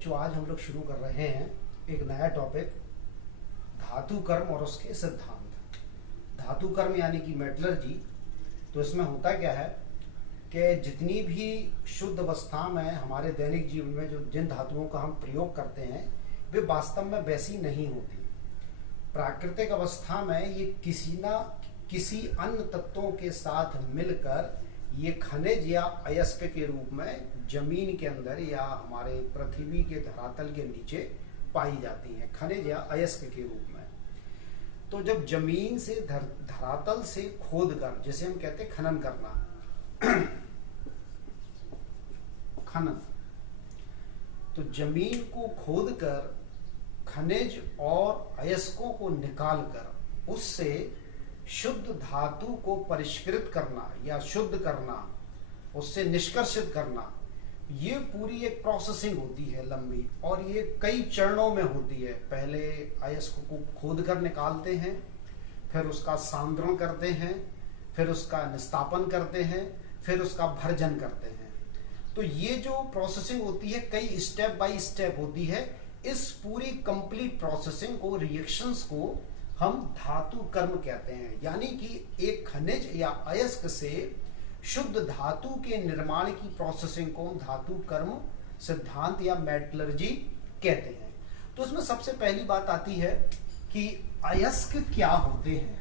जो आज हम लोग शुरू कर रहे हैं एक नया टॉपिक, धातु कर्म और उसके सिद्धांत। धातु कर्म यानी कि मेटलर्जी। तो इसमें होता क्या है कि जितनी भी शुद्ध अवस्था में हमारे दैनिक जीवन में जो जिन धातुओं का हम प्रयोग करते हैं वे वास्तव में वैसी नहीं होती। प्राकृतिक अवस्था में ये किसी अन्य तत्वों के साथ मिलकर ये खनिज या अयस्क के रूप में जमीन के अंदर या हमारे पृथ्वी के धरातल के नीचे पाई जाती हैं, खनिज या अयस्क के रूप में। तो जब जमीन से धरातल से खोद कर, जैसे हम कहते हैं खनन करना खनन, तो जमीन को खोद कर खनिज और अयस्कों को निकाल कर उससे शुद्ध धातु को परिष्कृत करना या शुद्ध करना, उससे निष्कर्षित करना, ये पूरी एक प्रोसेसिंग होती है लंबी, और ये कई चरणों में होती है। पहले अयस्क को खोद कर निकालते हैं, फिर उसका सांद्रण करते हैं, फिर उसका निस्तापन करते हैं, फिर उसका भर्जन करते हैं। तो ये जो प्रोसेसिंग होती है कई स्टेप बाय स्टेप होती है। इस पूरी कंप्लीट प्रोसेसिंग को, रिएक्शंस को हम धातु कर्म कहते हैं। यानी कि एक खनिज या अयस्क से शुद्ध धातु के निर्माण की प्रोसेसिंग को धातु कर्म सिद्धांत या मेटलर्जी कहते हैं। तो उसमें सबसे पहली बात आती है कि अयस्क क्या होते हैं।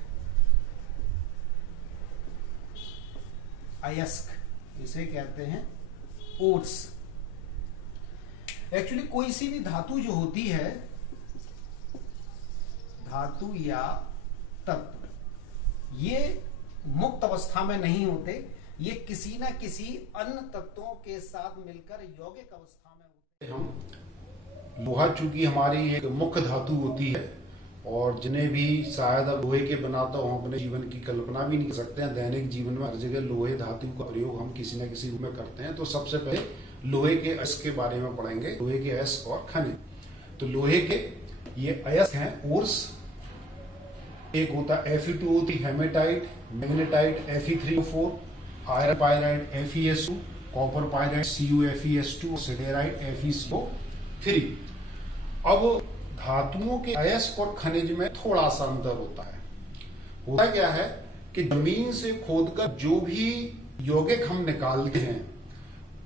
अयस्क इसे कहते हैं ओर्स। एक्चुअली कोई सी भी धातु जो होती है, धातु या तत्व, ये मुक्त अवस्था में नहीं होते, ये किसी ना किसी अन्य तत्वों के साथ मिलकर यौगिक अवस्था में होते हैं। हम लोहा चूंकि हमारी एक मुख्य धातु होती है, और जिन्हें भी शायद अब लोहे के बनाता हो अपने जीवन की कल्पना भी नहीं कर सकते हैं। दैनिक जीवन में हर जगह लोहे धातु का प्रयोग हम किसी न किसी रूप में करते हैं। तो सबसे पहले लोहे के अयस्क के बारे में पढ़ेंगे, लोहे के अयस्क और खनिज। तो लोहे के ये अयस्क हैं ओर्स। एक होता है Fe2O3 hematite, magnetite Fe3O4, iron pyrite FeS2, copper pyrite CuFeS2, siderite FeCO3। अब धातुओं के अयस्क और खनिज में थोड़ा सा अंतर होता है। होता क्या है कि जमीन से खोदकर जो भी यौगिक हम निकालते हैं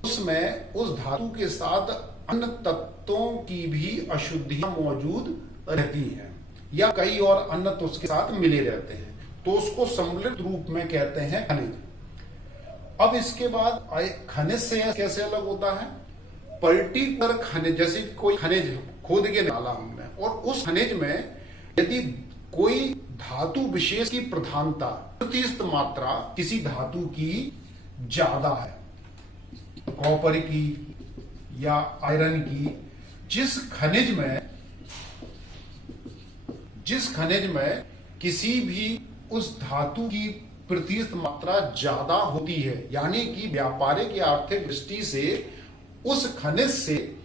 उसमें उस धातु के साथ अन्य तत्वों की भी अशुद्धियां मौजूद रहती हैं, या कई और अन्य तत्व उसके साथ मिले रहते हैं। तो उसको सम्मिलित रूप में कहते हैं खनिज। अब इसके बाद खनिज से कैसे अलग होता है। पर्टिकुलर खनिज, जैसे कोई खनिज खोद के निकाला हमने, और उस खनिज में यदि कोई धातु विशेष की प्रधानता, प्रतिशत मात्रा किसी धातु की ज्यादा है, कॉपर की या आयरन की, जिस खनिज में किसी भी उस धातु की प्रतिशत मात्रा ज्यादा होती है, यानी कि व्यापारिक या आर्थिक दृष्टि से उस खनिज से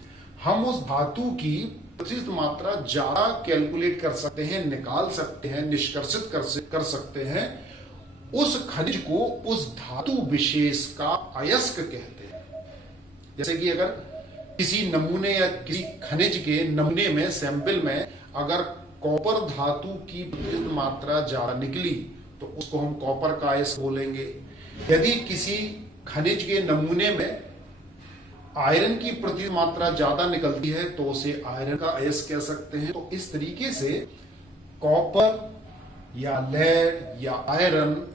हम उस धातु की प्रतिशत मात्रा ज्यादा कैलकुलेट कर सकते हैं, निकाल सकते हैं, निष्कर्षित कर सकते हैं, उस खनिज को उस धातु विशेष का अयस्क कहते हैं। जैसे कि अगर किसी नमूने या किसी खनिज के नमूने में, सैंपल में अगर कॉपर धातु की प्रतिशत मात्रा ज्यादा निकली तो उसको हम कॉपर का अयस्क बोलेंगे। यदि किसी खनिज के नमूने में आयरन की प्रतिशत मात्रा ज्यादा निकलती है तो उसे आयरन का अयस्क कह सकते हैं। तो इस तरीके से कॉपर या लेड या आयरन,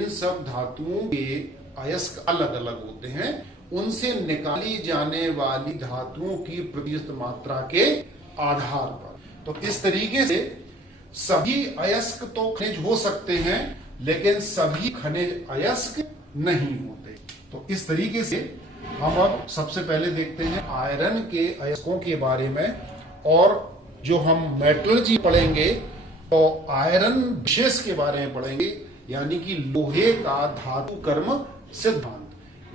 इन सब धातुओं के अयस्क अलग अलग होते हैं, उनसे निकाली जाने वाली धातुओं की प्रतिशत मात्रा के आधार पर। तो इस तरीके से सभी अयस्क तो खनिज हो सकते हैं, लेकिन सभी खनिज अयस्क नहीं होते। तो इस तरीके से हम अब सबसे पहले देखते हैं आयरन के अयस्कों के बारे में, और जो हम मेटलर्जी पढ़ेंगे तो आयरन विशेष के बारे में पढ़ेंगे, यानी कि लोहे का धातु कर्म सिद्धांत।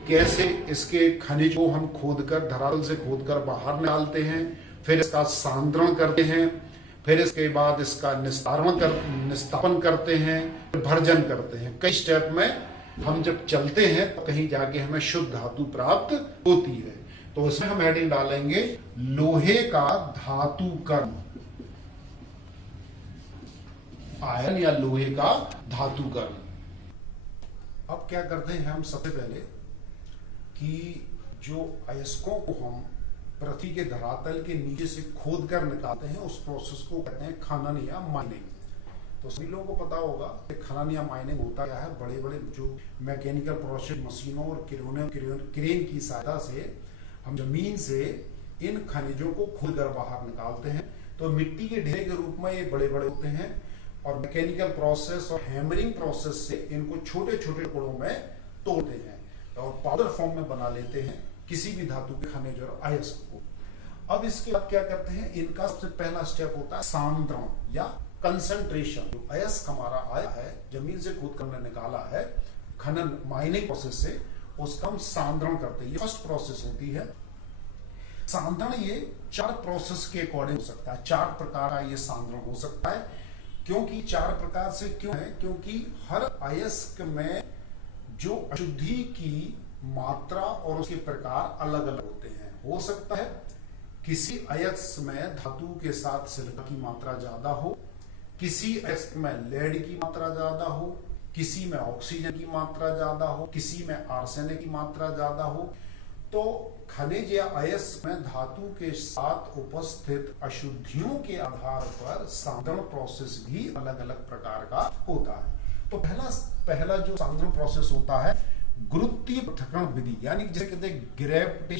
कैसे इसके खनिज को हम खोदकर, धरातल से खोदकर बाहर निकालते हैं, फिर इसका सांद्रण करते हैं, फिर इसके बाद इसका निस्तापन करते हैं, भर्जन करते हैं। कई स्टेप में हम जब चलते हैं तो कहीं जाके हमें शुद्ध धातु प्राप्त होती है। तो तो इसमें हम हेडिंग डालेंगे लोहे का धातु कण, आयन या लोहे का धातु कण। अब क्या करते हैं हम सबसे पहले कि जो अयस्कों को हम पृथ्वी के धरातल के नीचे से खोद कर निकालते हैं, उस प्रोसेस को कहते हैं खनन या माइनिंग। तो सभी लोगों को पता होगा कि खनन या माइनिंग होता क्या है। बड़े बड़े जो मैकेनिकल प्रोसेस मशीनों और क्रेन की सहायता से हम जमीन से इन खनिजों को खोद कर बाहर निकालते हैं। तो मिट्टी के ढेर के रूप में ये बड़े बड़े होते हैं और मैकेनिकल प्रोसेस और हैमरिंग प्रोसेस से इनको छोटे छोटे टुकड़ों में तोड़ते हैं और पाउडर फॉर्म में बना लेते हैं किसी भी धातु के खनिज और अयस्क को। अब इसके बाद क्या करते हैं, इनका सबसे पहला स्टेप होता है सांद्रण या कंसंट्रेशन। जो अयस्क हमारा आया है, जमीन से खोद कर निकाला है खनन माइनिंग प्रोसेस से, उसका हम सांद्रण करते हैं। ये फर्स्ट प्रोसेस होती है सांद्रण। ये 4 प्रोसेस के अकॉर्डिंग हो सकता है, 4 प्रकार का ये सांद्रण हो सकता है। क्योंकि 4 प्रकार से क्यों है, क्योंकि हर अयस्क में जो अशुद्धि की मात्रा और उसके प्रकार अलग अलग होते हैं। हो सकता है किसी अयस्क में धातु के साथ सिलिका की मात्रा ज्यादा हो, किसी अयस्क में लेड की मात्रा ज्यादा हो, किसी में ऑक्सीजन की मात्रा ज्यादा हो, किसी में आर्सेनिक की मात्रा ज्यादा हो। तो खनिज या अयस्क में धातु के साथ उपस्थित अशुद्धियों के आधार पर सांद्रण प्रोसेस भी अलग अलग प्रकार का होता है। तो पहला जो सांद्रण प्रोसेस होता है गुरुत्वीय पृथक्करण विधि, यानी जिसे कहते हैं ग्रेविटी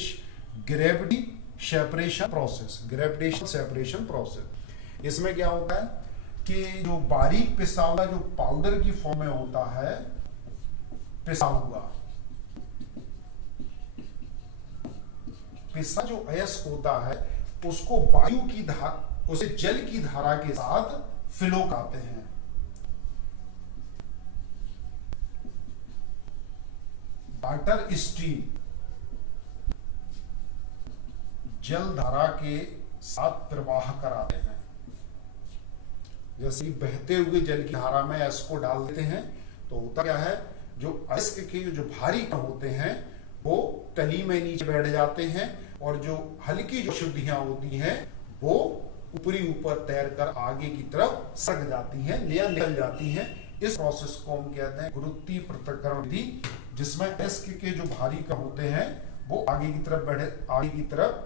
सेपरेशन प्रोसेस। इसमें क्या होता है कि जो बारीक पिसा हुआ जो पाउडर की फॉर्म में होता है, पिसा जो अयस्क होता है उसको वायु की धारा, उसे जल की धारा के साथ फ्लो कराते हैं। वाटर स्ट्रीम, जल धारा के साथ प्रवाह कराते हैं। जैसे बहते हुए जल की धारा में अयस्क को डाल देते हैं तो होता क्या है, जो अयस्क के जो भारी कण होते हैं वो तली में नीचे बैठ जाते हैं और जो हल्की जो शुद्धियां होती हैं वो ऊपर तैर कर आगे की तरफ सक जाती हैं या निकल जाती हैं। इस प्रोसेस को हम कहते हैं गुरुत्वीय पृथक्करण विधि, जिसमें अयस्क के जो भारी कण होते हैं वो आगे की तरफ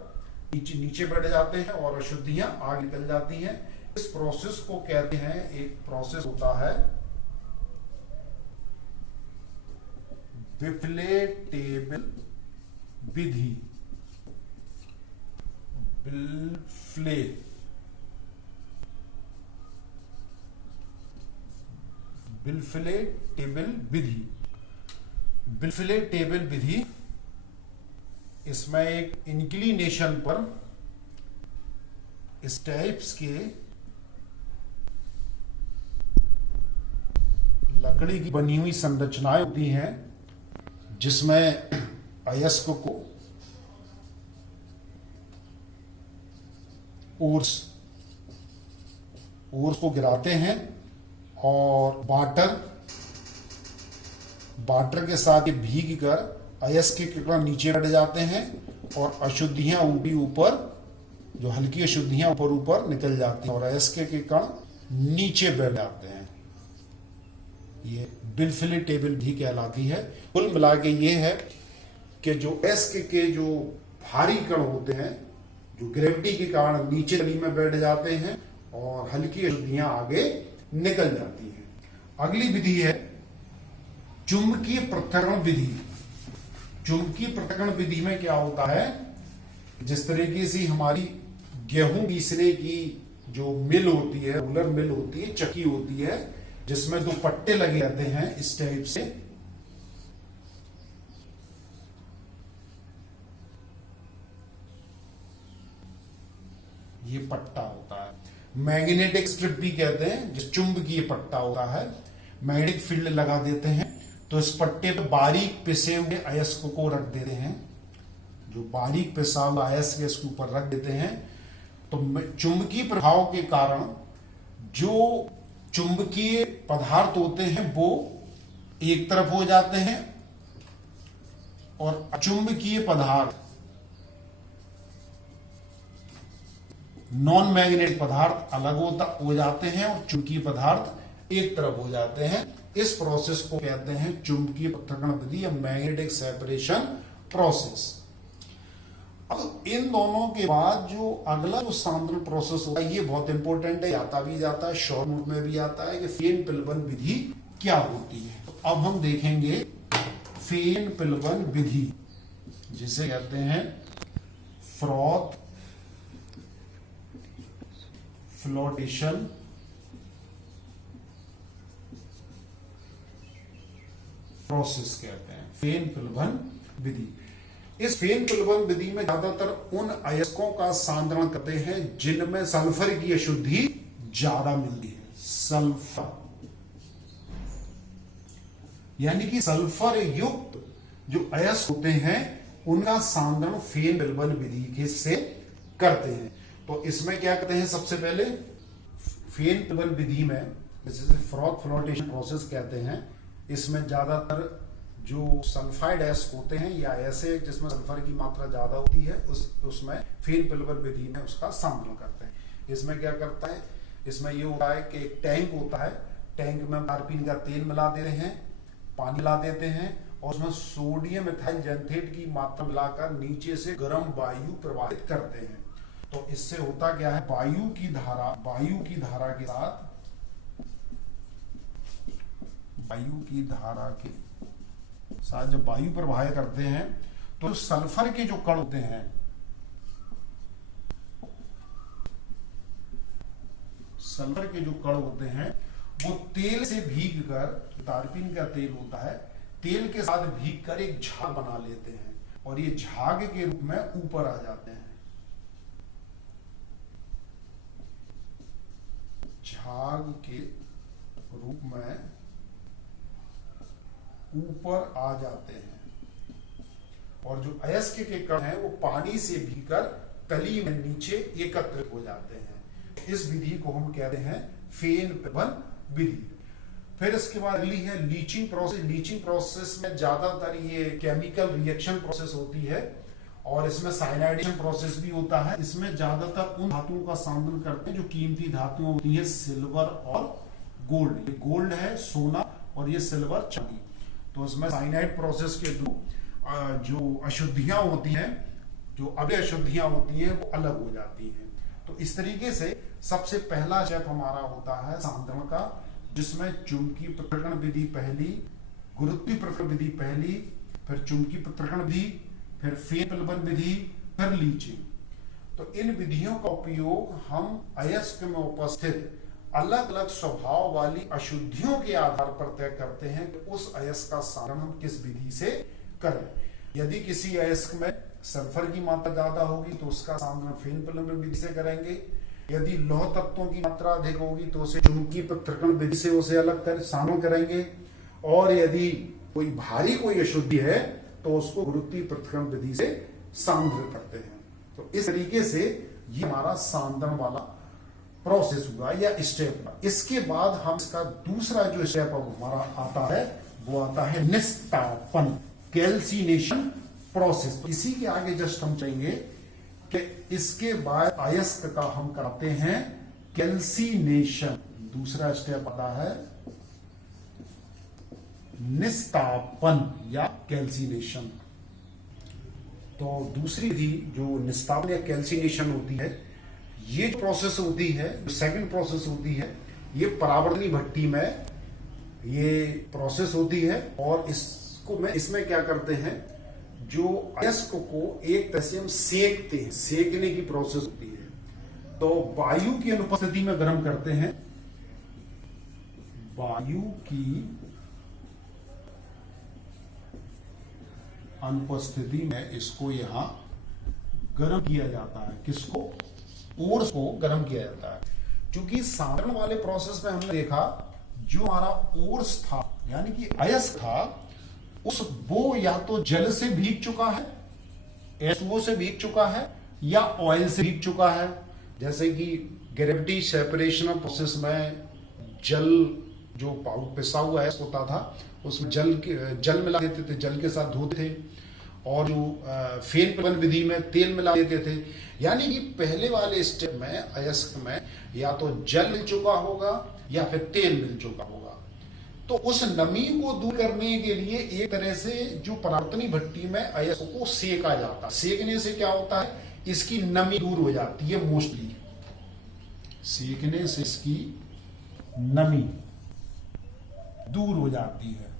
नीचे बैठ जाते हैं और अशुद्धियां आगे निकल जाती हैं। इस प्रोसेस को कहते हैं, एक प्रोसेस होता है बिफ्ले विधि। बिल्फिले टेबल विधि, इसमें एक इंक्लिनेशन पर इस टाइप्स के लकड़ी की बनी हुई संरचनाएं होती हैं जिसमें अयस्क को ओर्स को गिराते हैं और वाटर के साथ भीग कर अयस्क के कण नीचे बैठ जाते हैं और अशुद्धियां ऊपर जो हल्की अशुद्धियां ऊपर निकल जाती हैं और अयस्क के कण नीचे बैठ जाते हैं। ये बिल्फिले टेबल विधि कहलाती है। कुल मिला के ये है कि जो अयस्क के जो भारी कण होते हैं जो ग्रेविटी के कारण नीचे नली में बैठ जाते हैं और हल्की अशुद्धियां आगे निकल जाती हैं। अगली विधि है चुंबकीय पृथक्करण विधि। चुंबकीय पृथक्करण विधि में क्या होता है, जिस तरीके से हमारी गेहूं पीसने की जो मिल होती है, रोलर मिल होती है, चक्की होती है, जिसमें 2 पट्टे लगे रहते हैं इस टाइप से, ये पट्टा होता है। मैग्नेटिक स्ट्रिप भी कहते हैं, जिस चुंबकीय पट्टा होता है, मैग्नेटिक फील्ड लगा देते हैं तो इस पट्टे पे बारीक पिसे हुए अयस्क को रख देते हैं। जो बारीक पिसा हुआ अयस्क इसके ऊपर रख देते हैं तो चुंबकीय प्रभाव के कारण जो चुंबकीय पदार्थ होते हैं वो एक तरफ हो जाते हैं और अचुंबकीय पदार्थ नॉन मैग्नेटिक पदार्थ अलग हो जाते हैं और चुंबकीय पदार्थ एक तरफ हो जाते हैं। इस प्रोसेस को कहते हैं चुंबकीय पृथक्करण विधि या मैग्नेटिक सेपरेशन प्रोसेस। अब इन दोनों के बाद जो अगला जो सांद्रण प्रोसेस होता है, ये बहुत इंपॉर्टेंट है, आता भी जाता है, शॉर्ट नोट में भी आता है कि फेन-पिल्बन विधि क्या होती है। तो अब हम देखेंगे फेन-पिल्बन विधि, जिसे कहते हैं फ्रॉथ फ्लोटेशन प्रोसेस कहते हैं, फेन-पिल्बन विधि। इस फेन-पिल्बन विधि में ज्यादातर उन अयस्कों का सांद्रण करते हैं जिनमें सल्फर की अशुद्धि ज्यादा मिलती है। सल्फर यानी कि सल्फर युक्त जो अयस्क होते हैं उनका सांद्रण फेन-पिल्बन विधि के से करते हैं। तो इसमें क्या करते हैं, सबसे पहले फेन-पिल्बन विधि में जिसे फ्रॉथ फ्लोटेशन प्रोसेस कहते हैं, इसमें ज्यादातर जो सल्फाइड अयस्क होते हैं या ऐसे जिसमें सल्फर की मात्रा ज्यादा होती है उसमें फेन-पिल्बन विधि में उसका सांद्रण करते हैं। इसमें क्या करता है, इसमें ये होता है कि एक टैंक होता है, टैंक में टारपीन का तेल मिला देते हैं, पानी मिला देते हैं और उसमें सोडियम इथाइल जेंथेट की मात्रा मिलाकर नीचे से गर्म वायु प्रवाहित करते हैं। तो इससे होता क्या है, वायु की धारा के साथ जब वायु प्रवाहित करते हैं तो सल्फर के जो कण होते हैं, वो तेल से भीगकर, तारपीन का तेल होता है, तेल के साथ भीगकर एक झाग बना लेते हैं और ये झाग के रूप में ऊपर आ जाते हैं। झाग के रूप में ऊपर आ जाते हैं और जो अयस्क के कण हैं वो पानी से भीगकर तली में नीचे एकत्रित हो जाते हैं। इस विधि को हम कहते हैं फेन-पिल्बन विधि। फिर इसके बाद अगली है लीचिंग प्रोसेस। लीचिंग प्रोसेस में ज्यादातर ये केमिकल रिएक्शन प्रोसेस होती है और इसमें साइनाइडेशन प्रोसेस भी होता है। इसमें ज्यादातर उन धातुओं का सांद्रण करते हैं जो कीमती धातुएं होती है, सिल्वर और गोल्ड। ये गोल्ड है सोना और ये सिल्वर चांदी। तो इसमें साइनाइड प्रोसेस के थ्रू जो अशुद्धियां होती हैं, जो अभी अशुद्धियां होती हैं वो अलग हो जाती हैं। तो इस तरीके से सबसे पहला स्टेप हमारा होता है सांद्रण का, जिसमें चुंबकीय पृथक्करण विधि पहली, गुरुत्वीय पृथक्करण विधि पहली, फिर चुंबकीय पृथक्करण विधि, फिर फेन-पिल्बन विधि, फिर लीचिंग। तो इन विधियों का उपयोग हम अयस्क में उपस्थित अलग अलग स्वभाव वाली अशुद्धियों के आधार पर तय करते हैं कि उस अयस्क का सांद्रण हम किस विधि से करें। यदि किसी अयस्क में सल्फर की मात्रा ज्यादा होगी तो उसका सांद्रण फेन-पिल्बन विधि से करेंगे। यदि लौह तत्वों की मात्रा अधिक होगी तो उसे चुंबकीय पृथक्करण विधि से उसे अलग सांद्रण करेंगे। और यदि कोई अशुद्धि है तो उसको गुरुत्वीय पृथक्करण विधि से सांद्रण करते हैं। तो इस तरीके से ये हमारा सांद्रण वाला प्रोसेस हुआ या स्टेप हुआ। इसके बाद हम इसका दूसरा जो स्टेप हमारा आता है वो आता है निस्तापन, कैल्सिनेशन प्रोसेस। तो इसी के आगे जस्ट हम चाहेंगे कि इसके बाद अयस्क का हम करते हैं कैल्सिनेशन। दूसरा स्टेप आता है निस्तापन या कैल्सिनेशन। तो दूसरी विधि जो निस्तापन या कैल्सिनेशन होती है, ये जो प्रोसेस होती है, जो सेकंड प्रोसेस होती है, ये परावर्तनी भट्टी में ये प्रोसेस होती है। और इसमें क्या करते हैं, जो अयस्क को एक तरह से हम सेकते हैं, सेकने की प्रोसेस होती है। तो वायु की अनुपस्थिति में गर्म करते हैं, वायु की अनुपस्थिति में इसको यहां गर्म किया जाता है। किसको? ओर्स को गर्म किया जाता है। क्योंकि सांद्रण वाले प्रोसेस में हमने देखा जो हमारा ओर्स था यानी कि अयस्क था, वो या तो जल से भीग चुका है, H2O से भीग चुका है, या ऑयल से भीग चुका है। जैसे कि ग्रेविटी सेपरेशन प्रोसेस में जल जो पिसा हुआ अयस्क होता था उसमें जल मिला देते थे, जल के साथ धोते थे। और जो फेन प्रबंध विधि में तेल मिला देते थे। यानी कि पहले वाले स्टेप में अयस्क में या तो जल मिल चुका होगा या फिर तेल मिल चुका होगा। तो उस नमी को दूर करने के लिए एक तरह से जो परावर्तनी भट्टी में अयस्क को सेका जाता है। सेकने से क्या होता है, इसकी नमी दूर हो जाती है। मोस्टली सेकने से इसकी नमी दूर हो जाती है।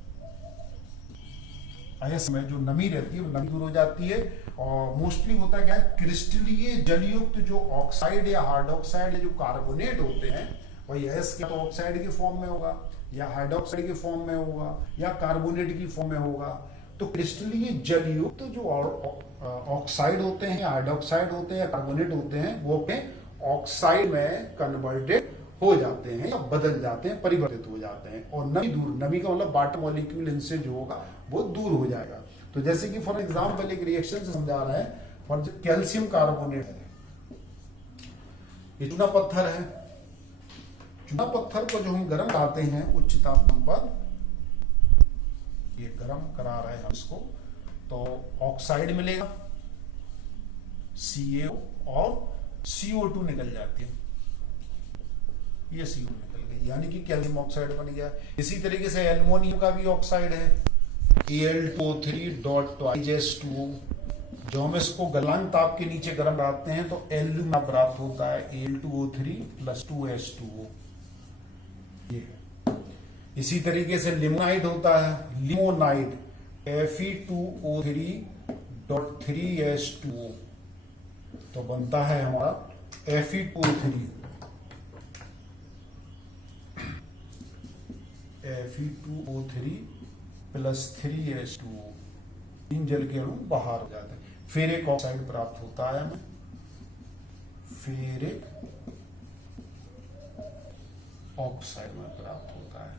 अयस्क में जो नमी रहती है वो नमी दूर हो जाती है। और मोस्टली होता क्या है, क्रिस्टलीय जलयुक्त जो ऑक्साइड या हाइड्रोक्साइड या जो कार्बोनेट होते हैं, वही अयस्क तो ऑक्साइड के फॉर्म में होगा या हाइड्रोक्साइड के फॉर्म में होगा या कार्बोनेट की फॉर्म में होगा। तो क्रिस्टलीय जलयुक्त जो ऑक्साइड होते हैं, हाइड्रोक्साइड होते हैं या कार्बोनेट होते हैं, वो अपने ऑक्साइड में कन्वर्टेड हो जाते हैं या बदल जाते हैं, परिवर्तित हो जाते हैं। और नमी दूर, नमी का मतलब वाटर मॉलिक्यूल इनसे जो होगा वो दूर हो जाएगा। तो जैसे कि फॉर एग्जांपल एक रिएक्शन से समझा रहा है, फॉर कैल्शियम कार्बोनेट है, ये चूना पत्थर है। चूना पत्थर को जो हम गर्म कराते हैं उच्च तापमान पर, ये गर्म करा रहे हैं हम इसको, तो ऑक्साइड मिलेगा CaO और CO2 निकल जाती है। ये CO निकल गई, यानी कि कैल्शियम ऑक्साइड बन गया। इसी तरीके से एल्युमिनियम का भी ऑक्साइड है Al2O3.2H2O। जो हम इसको गलनांक ताप के नीचे गर्म कराते हैं तो एल्यूमिना प्राप्त होता है Al2O3+2H2O। ये इसी तरीके से लिमोनाइड होता है, लिमोनाइड Fe2O3.3H2O, तो बनता है हमारा Fe2O3+3H2O। तीन जल के अणु बाहर हो जाते हैं। फेरिक ऑक्साइड प्राप्त होता है हमें, फेरिक ऑक्साइड में प्राप्त होता है।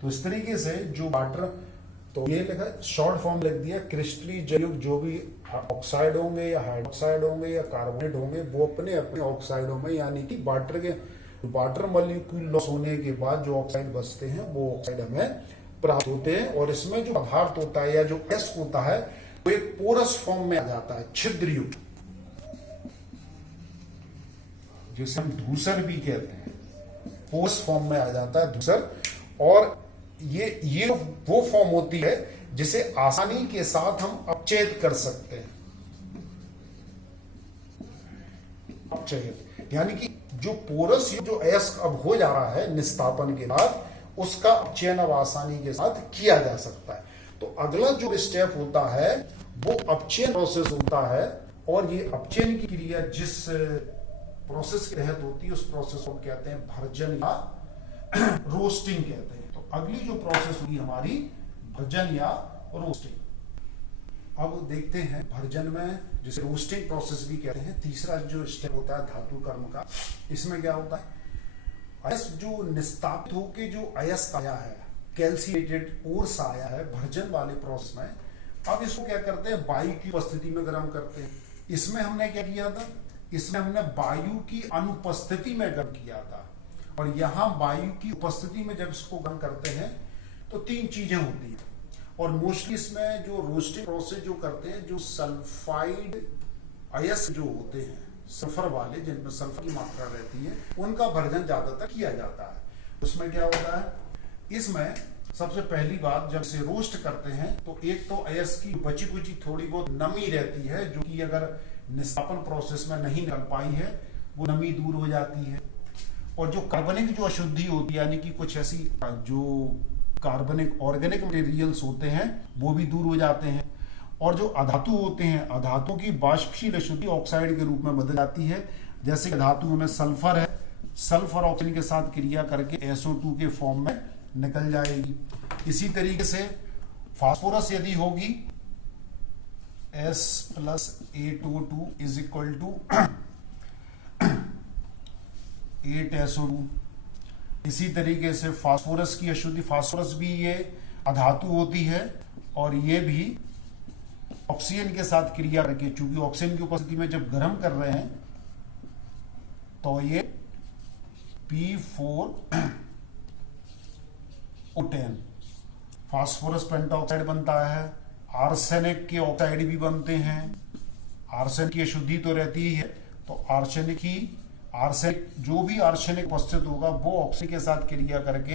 तो इस तरीके से जो वाटर, तो ये लिखा शॉर्ट फॉर्म लिख दिया, क्रिस्टलीय जलयुक्त जो भी ऑक्साइड होंगे या हाइड्रोक्साइड होंगे या कार्बोनेट होंगे, वो अपने अपने ऑक्साइडों में, यानी कि वाटर मॉलिक्यूल लॉस होने के बाद जो ऑक्साइड बचते हैं वो ऑक्साइड हमें प्राप्त होते हैं। और इसमें जो पदार्थ होता है या जो गैस होता है वो एक पोरस फॉर्म में आ जाता है, छिद्रयुक्त, जिसे हम धूसर भी कहते हैं, पोरस फॉर्म में आ जाता है धूसर। और ये वो फॉर्म होती है जिसे आसानी के साथ हम अपचयित कर सकते हैं। अपचयित यानी कि जो पोरस जो अयस्क अब हो जा रहा है निस्तापन के बाद, उसका अपचयन अब आसानी के साथ किया जा सकता है। तो अगला जो स्टेप होता है वो अपचयन प्रोसेस होता है। और ये अपचयन की क्रिया जिस प्रोसेस के तहत होती है उस प्रोसेस को कहते हैं भर्जन या रोस्टिंग कहते हैं। तो अगली जो प्रोसेस होगी हमारी भर्जन या रोस्टिंग। अब देखते हैं भर्जन में, जिसे रोस्टिंग प्रोसेस भी कहते हैं। तीसरा जो स्टेप होता है धातु कर्म का, इसमें क्या होता है, अयस्क जो निस्तापित होके जो अयस्क आया है, कैल्सिएटेड ओर्स आया है भर्जन वाले प्रोसेस में, अब इसको क्या करते हैं, वायु की उपस्थिति में गर्म करते हैं। इसमें हमने क्या किया था, इसमें हमने वायु की अनुपस्थिति में गर्म किया था। और यहां वायु की उपस्थिति में जब इसको गर्म करते हैं तो तीन चीजें होती हैं। और मोस्टली इसमें जो रोस्टिंग प्रोसेस जो करते हैं, जो सल्फाइड अयस्क जो होते हैं, सल्फर वाले, जिनमें सल्फर की मात्रा रहती है, उनका भर्जन ज्यादातर किया जाता है। उसमें क्या होता है, इसमें सबसे पहली बात जब से रोस्ट करते हैं तो एक तो अयस्क की बची कुची थोड़ी बहुत नमी रहती है, जो कि अगर निस्तापन प्रोसेस में नहीं निकल पाई है वो नमी दूर हो जाती है। और जो कार्बनिक जो अशुद्धि होती है, यानी कि कुछ ऐसी जो कार्बनिक ऑर्गेनिक मटेरियल्स होते हैं वो भी दूर हो जाते हैं। और जो अधातु होते हैं, अधातु की बाष्पशील अशुद्धि ऑक्साइड के रूप में बदल जाती है। जैसे धातु में सल्फर है, सल्फर ऑक्सीजन के साथ क्रिया करके SO2 के फॉर्म में निकल जाएगी। इसी तरीके से फास्फोरस यदि होगी, S+8O2 = 8SO2। इसी तरीके से फास्फोरस की अशुद्धि, फास्फोरस भी ये अधातु होती है और ये भी ऑक्सीजन के साथ क्रिया करके, चूंकि ऑक्सीजन की उपस्थिति में जब गर्म कर रहे हैं तो ये P4O10 फास्फोरस पेंटाऑक्साइड बनता है। आर्सेनिक के ऑक्साइड भी बनते हैं। आर्सेनिक की अशुद्धि तो रहती ही है, तो आर्सेनिक जो भी आर्सेनिक उपस्थित होगा वो ऑक्सीजन के साथ क्रिया करके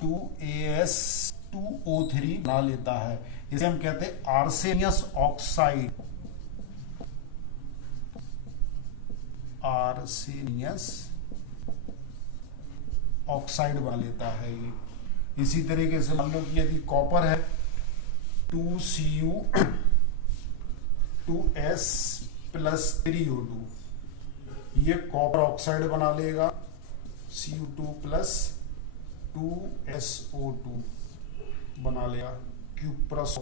2As2O3 बना लेता है। इसे हम कहते हैं आर्सेनियस ऑक्साइड। आर्सेनियस ऑक्साइड बना लेता है ये। इसी तरीके से मान लो कि यदि कॉपर है 2Cu2S+3O2, ये कॉपर ऑक्साइड बना लेगा Cu2+2SO2 बना लेगा, क्यूप्रस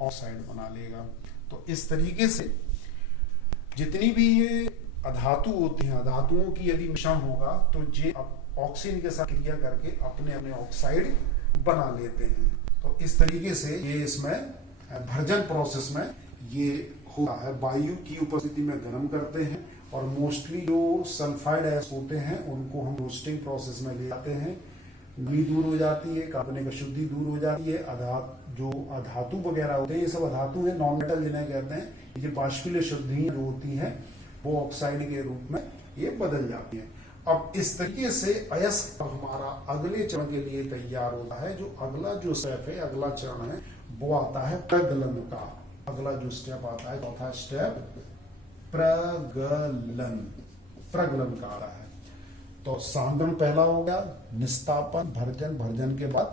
ऑक्साइड बना लेगा। तो इस तरीके से जितनी भी ये अधातु होती हैं, अधातुओं की यदि मिश्रण होगा तो ये ऑक्सीजन के साथ क्रिया करके अपने अपने ऑक्साइड बना लेते हैं। तो इस तरीके से ये इसमें भर्जन प्रोसेस में ये होता है। वायु की उपस्थिति में गर्म करते हैं और मोस्टली जो सल्फाइड एस होते हैं उनको हम रोस्टिंग प्रोसेस में ले जाते हैं। नमी दूर हो जाती है, कार्बनिक अशुद्धि दूर हो जाती है। जो अधातु वगैरह होते हैं, ये सब अधातु हैं, नॉन मेटल जिन्हें कहते हैं, ये बाष्पीय अशुद्धियां जो होती हैं वो ऑक्साइड के रूप में ये बदल जाती हैं। अब इस तरीके से अयस्क हमारा अगले चरण के लिए तैयार होता है। जो अगला जो स्टेप है, अगला चरण है, वो आता है प्रगलन का। अगला जो स्टेप आता है, चौथा स्टेप प्रगलन का आता है। तो सांद्रण पहला हो गया, निस्तापन, भर्जन के बाद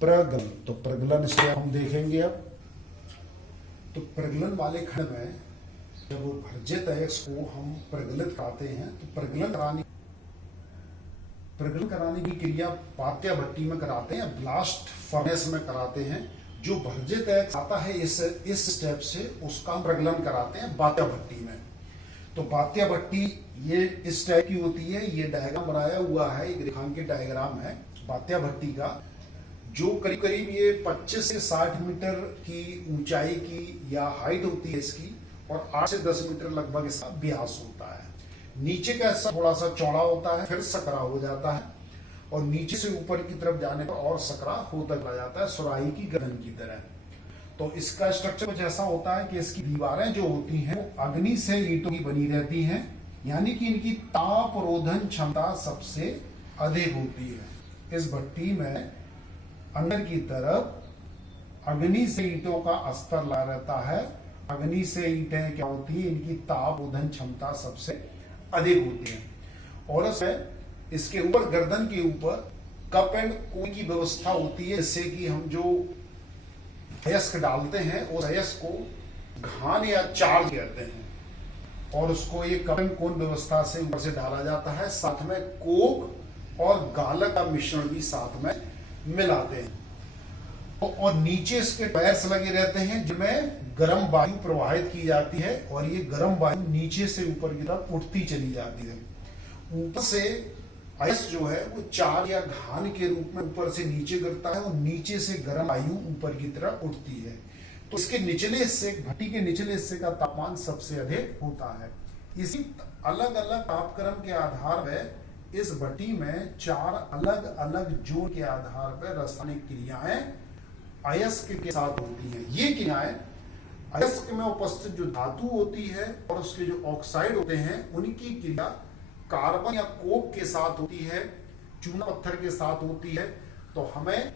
प्रगलन। तो प्रगलन स्टेप हम देखेंगे अब। तो प्रगलन वाले खंड में जब वो भर्जित अयस्क को हम प्रगलित कराते हैं तो प्रगलन कराने की क्रिया पात्या भट्टी में कराते हैं, ब्लास्ट फर्नेस में कराते हैं। जो भर्जित अयस्क आता है इस स्टेप से, उसका प्रगलन कराते हैं बात्या भट्टी में। तो बात्या भट्टी ये इस टाइप की होती है। ये डायग्राम बनाया हुआ है, एक रेखांकित डायग्राम है बात्या भट्टी का, जो करीब करीब ये 25 से 60 मीटर की ऊंचाई की या हाइट होती है इसकी, और 8 से 10 मीटर लगभग इसका व्यास होता है। नीचे का हिस्सा थोड़ा सा चौड़ा होता है, फिर सकरा हो जाता है, और नीचे से ऊपर की तरफ जाने पर और सकरा होता चला जाता है, सुराही की गर्दन की तरह। तो इसका स्ट्रक्चर कुछ ऐसा होता है कि इसकी दीवारें जो होती हैं वो अग्नि से ईंटों की बनी रहती हैं, यानी कि इनकी ताप रोधन क्षमता सबसे अधिक होती है। इस भट्टी में अंदर की तरफ अग्नि से ईंटों का अस्तर ला रहता है। अग्नि से ईंटें क्या होती है, इनकी ताप रोधन क्षमता सबसे अधिक होती है। और इसके ऊपर गर्दन के ऊपर कप एंड कोन की व्यवस्था होती है, जिससे कि हम जो अयस्क डालते हैं उस अयस्क को घान या चार्ज कहते हैं, और उसको ये कप एंड कोन व्यवस्था से ऊपर से डाला जाता है। साथ में कोक और गालक का मिश्रण भी साथ में मिलाते हैं, और नीचे इसके टायर्स लगे रहते हैं जिनमें गर्म वायु प्रवाहित की जाती है, और ये गर्म वायु नीचे से ऊपर की तरफ उठती चली जाती है। ऊपर से अयस्क जो है वो चार या घान के रूप में ऊपर से नीचे गिरता है, और नीचे से गर्म वायु ऊपर की तरफ उठती है। तो इसके निचले हिस्से, भट्टी के निचले हिस्से का तापमान सबसे अधिक होता है। इसी अलग अलग तापक्रम के आधार पर इस भट्टी में 4 अलग अलग जोन के आधार पर रासायनिक क्रियाएं अयस्क के साथ होती हैं। ये क्रियाएं अयस्क में उपस्थित जो धातु होती है और उसके जो ऑक्साइड होते हैं उनकी क्रिया कार्बन या कोक के साथ होती है, चूना पत्थर के साथ होती है। तो हमें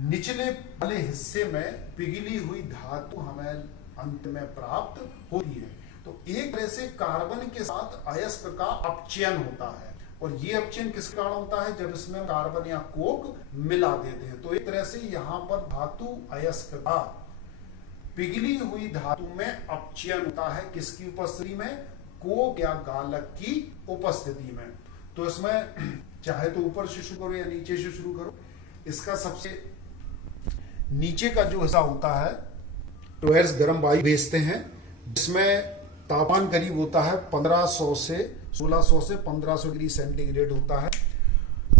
निचले वाले हिस्से में पिघली हुई धातु हमें अंत में प्राप्त होती है। तो एक तरह से कार्बन के साथ अयस्क का अपचयन होता है, और ये अपचयन किस कारण होता है, जब इसमें कार्बन या कोक मिला देते हैं। तो एक तरह से यहाँ पर धातु अयस्क का पिघली हुई धातु में अपचयन होता है, किसकी उपस्थिति में, कोक या गालक की उपस्थिति में। तो इसमें चाहे तो ऊपर से शुरू करो या नीचे से शुरू करो। इसका सबसे नीचे का जो हिस्सा होता है टॉयर्स गर्म वायु भेजते हैं, जिसमें तापमान करीब होता है 1500 से 1600 से 1500 डिग्री सेंटीग्रेड होता है।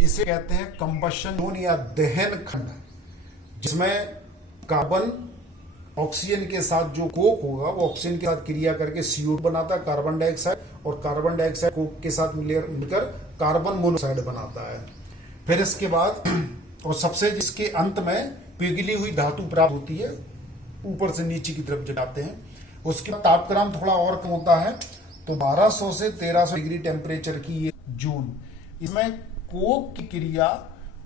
इसे कहते हैं कंबशन जोन या दहन खंड, जिसमें कार्बन ऑक्सीजन के साथ जो कोक होगा वो ऑक्सीजन के साथ क्रिया करके CO2 बनाता है, कार्बन डाइऑक्साइड, और कार्बन डाइऑक्साइड कोक के साथ मिलकर कार्बन मोनोऑक्साइड बनाता है। फिर इसके बाद और सबसे जिसके अंत में पिघली हुई धातु प्राप्त होती है, ऊपर से नीचे की तरफ जाते हैं। उसके बाद तापक्रम थोड़ा और कम होता है, तो 1200 से 1300 डिग्री टेम्परेचर की ये जोन। इसमें कोक की क्रिया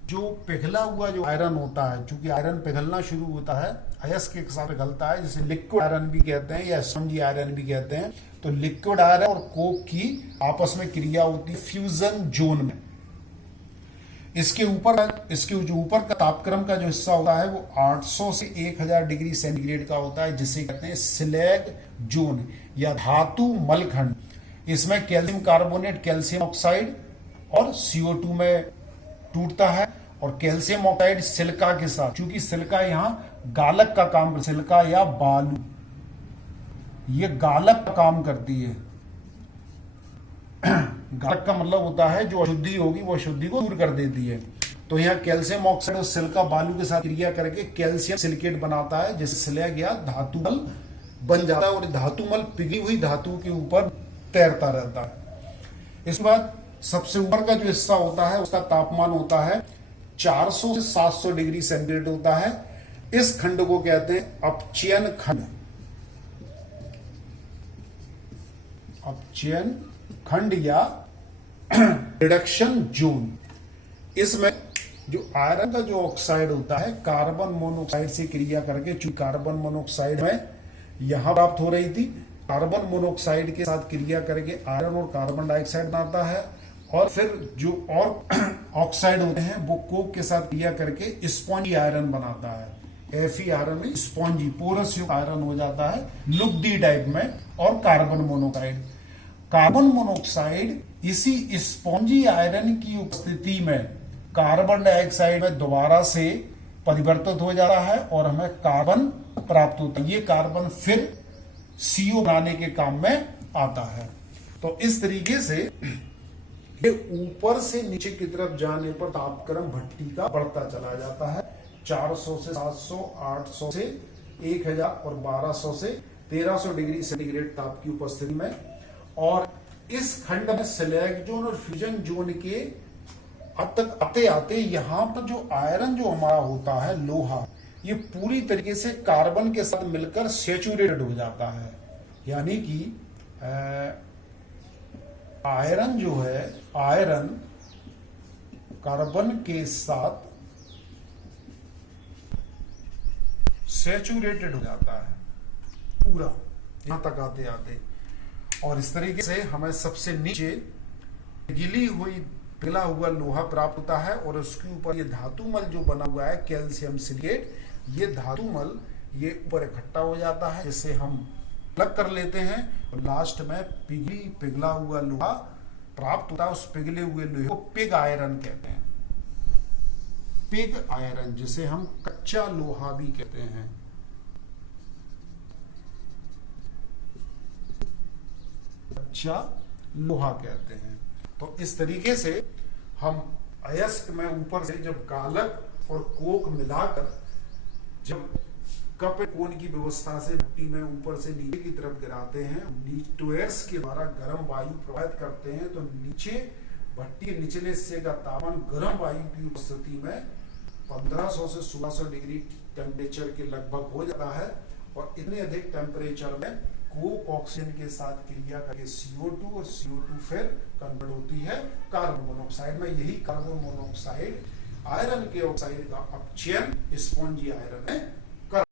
जो पिघला हुआ जो आयरन होता है, चूंकि आयरन पिघलना शुरू होता है, अयस्क के साथ पिघलता है, जिसे लिक्विड आयरन भी कहते हैं या स्पंजी आयरन भी कहते हैं। तो लिक्विड आयरन और कोक की आपस में क्रिया होती है फ्यूजन जोन में। इसके जो ऊपर का तापक्रम का जो हिस्सा होता है वो 800 से 1000 डिग्री सेंटीग्रेड का होता है, जिसे कहते हैं स्लैग जोन या धातु मलखंड। इसमें कैल्शियम कार्बोनेट, कैल्शियम ऑक्साइड और CO2 में टूटता है, और कैल्शियम ऑक्साइड सिलिका के साथ, क्योंकि सिलिका यहाँ गालक का काम, सिलिका या बालू ये गालक का काम करती है। गालक का मतलब होता है जो अशुद्धि होगी वो अशुद्धि को दूर कर देती है। तो यहाँ कैल्शियम ऑक्साइड और सिलिका बालू के साथ क्रिया करके कैल्शियम सिलिकेट बनाता है, जिससे स्लैग या धातुमल बन जाता है, और धातुमल पिघली हुई धातु के ऊपर तैरता रहता है। इसके बाद सबसे ऊपर का जो हिस्सा होता है उसका तापमान होता है 400 से 700 डिग्री सेंटीग्रेड होता है। इस खंड को कहते हैं अपचयन खंड। अपचयन खंड या रिडक्शन जोन। इसमें जो आयरन का जो ऑक्साइड होता है कार्बन मोनोऑक्साइड से क्रिया करके, चूंकि कार्बन मोनोऑक्साइड में यहां प्राप्त हो रही थी, कार्बन मोनोऑक्साइड के साथ क्रिया करके आयरन और कार्बन डाइऑक्साइड बनाता है, और फिर जो और ऑक्साइड होते हैं वो कोक के साथ क्रिया करके स्पॉन्जी आयरन बनाता है। Fe आयरन में स्पॉन्जी पोरस युक्त आयरन हो जाता है लुगदी टाइप में। और कार्बन मोनोऑक्साइड इसी स्पॉन्जी आयरन की उपस्थिति में कार्बन डाइऑक्साइड में दोबारा से परिवर्तित हो जाता है और हमें कार्बन प्राप्त होता है। ये कार्बन फिर CO बनाने के काम में आता है। तो इस तरीके से ये ऊपर से नीचे की तरफ जाने पर तापक्रम भट्टी का बढ़ता चला जाता है, 400 से 700, 800 से 1000 और 1200 से 1300 डिग्री सेंटीग्रेड ताप की उपस्थिति में। और इस खंड में स्लैग जोन और फ्यूजन जोन के अब तक आते आते यहाँ पर जो आयरन जो हमारा होता है लोहा, ये पूरी तरीके से कार्बन के साथ मिलकर सैचुरेटेड हो जाता है। यानी कि आयरन जो है, आयरन कार्बन के साथ सैचुरेटेड हो जाता है पूरा यहां तक आते आते। और इस तरीके से हमें सबसे नीचे गिली हुई पिघला हुआ लोहा प्राप्त होता है, और उसके ऊपर ये धातुमल जो बना हुआ है कैल्शियम सिलिकेट, ये धातुमल ये ऊपर इकट्ठा हो जाता है, जिसे हम अलग कर लेते हैं, और लास्ट में पिघला हुआ लोहा प्राप्त होता है। उस पिघले हुए लोहे को पिग आयरन कहते हैं। पिग आयरन, जिसे हम कच्चा लोहा भी कहते हैं। कच्चा लोहा कहते हैं। तो इस तरीके से हम अयस्क में ऊपर से जब गालक और कोक मिलाकर जब कप कोन की व्यवस्था से भट्टी में ऊपर से नीचे की तरफ गिराते हैं, टोयर्स के द्वारा गर्म वायु प्रवाहित करते हैं, तो नीचे भट्टी के निचले हिस्से का तापमान गर्म वायु की उपस्थिति में 1500 से 1600 डिग्री टेम्परेचर के लगभग हो जाता है। और इतने अधिक टेम्परेचर में कोक ऑक्सीजन के साथ क्रिया करके CO2 और CO2 फिर कन्वर्ट होती है कार्बन मोनोऑक्साइड में। यही कार्बन मोनोऑक्साइड आयरन के ऑक्साइड का अपचयन स्पॉन्जी आयरन है